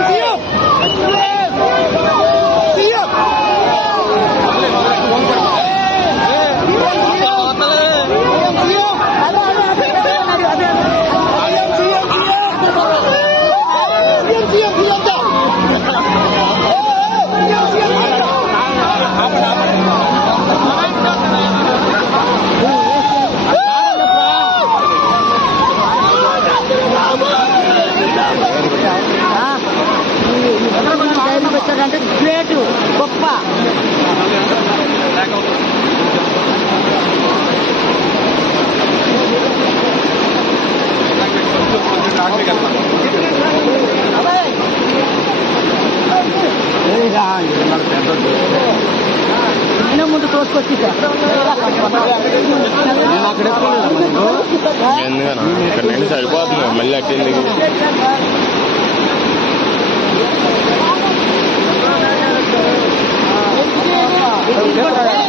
不行 అంటే గ్రేట్ గొప్ప. నేను ముందు తోసుకొచ్చి ఎందుకన్నా? ఇక్కడ నేను సరిపోతుంది మళ్ళీ అట్టేందుకు